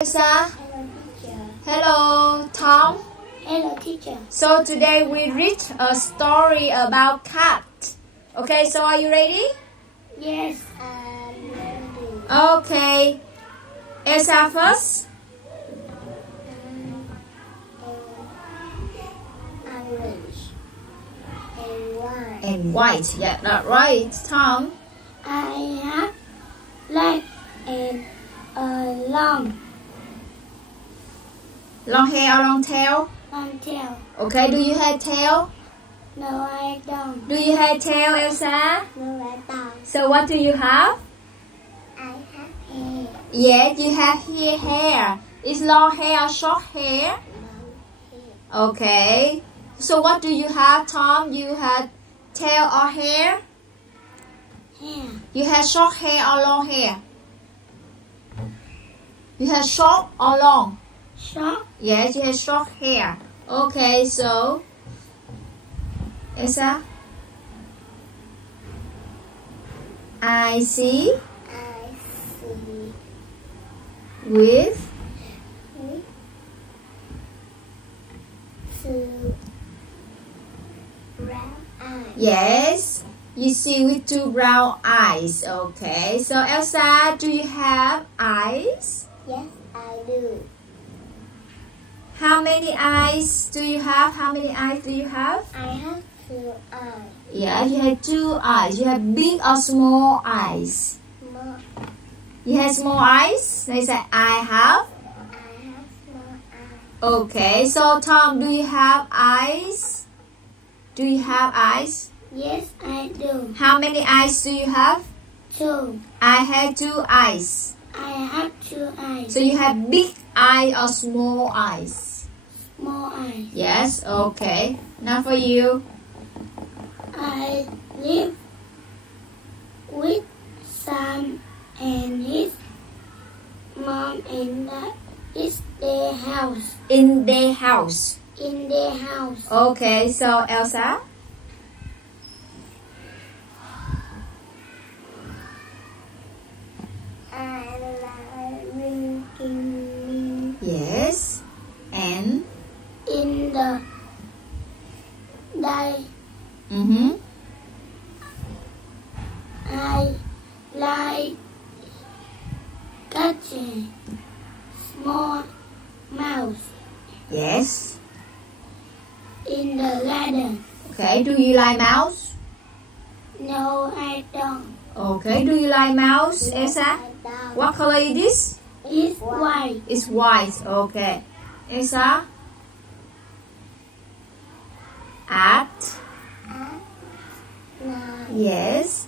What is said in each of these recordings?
Elsa. Hello, teacher. Hello, Tom. Hello, teacher. So today we read a story about cat. Okay, so are you ready? Yes, I'm ready. Okay. Elsa first. Orange and white. And white. Yeah, that's right. Tom. I have black and a long Hair or long tail? tail. Okay, do you have tail? No, I don't. Do you have tail, Elsa? No, I don't. So what do you have? I have hair. Yes, you have hair. Is long hair or short hair? Long Okay. So what do you have, Tom? You have tail or hair? hair. You have short hair or long hair? You have short or long? Short. Yes, you have short hair. Okay, so Elsa, I see I see with two brown eyes. yes, you see with two brown eyes. Okay, so Elsa, do you have eyes? Yes, I do. How many eyes do you have? How many eyes do you have? I have two eyes. Yeah, you have two eyes. You have big or small eyes? More. You have small eyes? They say, I have. I have small eyes. Okay, so Tom, do you have eyes? Do you have eyes? Yes, I do. How many eyes do you have? Two. I have two eyes. I have two eyes. So you have big eye or small eyes? Small eyes. Yes, okay. Now for you. I live with Sam and his mom and dad. It's their house. In their house. In their house. Okay, so Elsa? I like drinking Yes. And? in the day. Mm-hmm. I like catching small mouse Yes. in the garden. Okay, do you like mouse? No, I don't. Okay, do you like mouse, Elsa? I don't. What color is this? It's white. It's white. Okay. Elsa? At? Nine. Yes.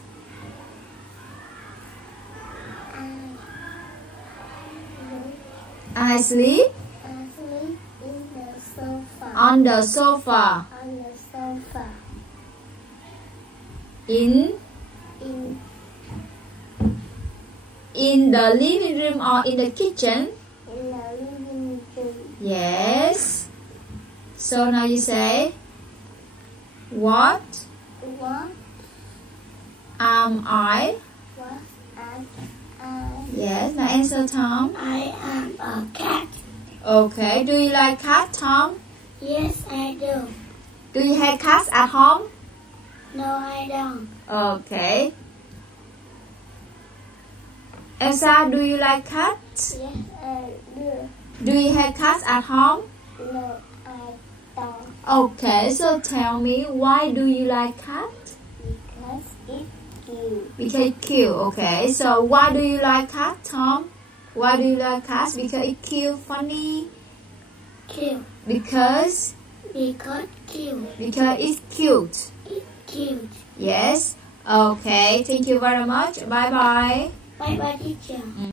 I sleep I sleep in the sofa. on the sofa. On the sofa. In In the living room or in the kitchen? in the living room. Yes. So now you say, what What am I? was I? Yes. Now answer, Tom. I am a cat. Okay. Do you like cat, Tom? Yes, I do. Do you have cats at home? No, I don't. Okay. Elsa, do you like cats? Yes, I do. Do you have cats at home? No, I don't. Okay, so tell me, why do you like cats? Because it's cute. Because it's cute, okay. So why do you like cats, Tom? Why do you like cats? Because it's cute, funny? Cute. Because Because cute. it's cute. It's cute. Yes. Okay, thank you very much. Bye-bye. Bye bye, teacher.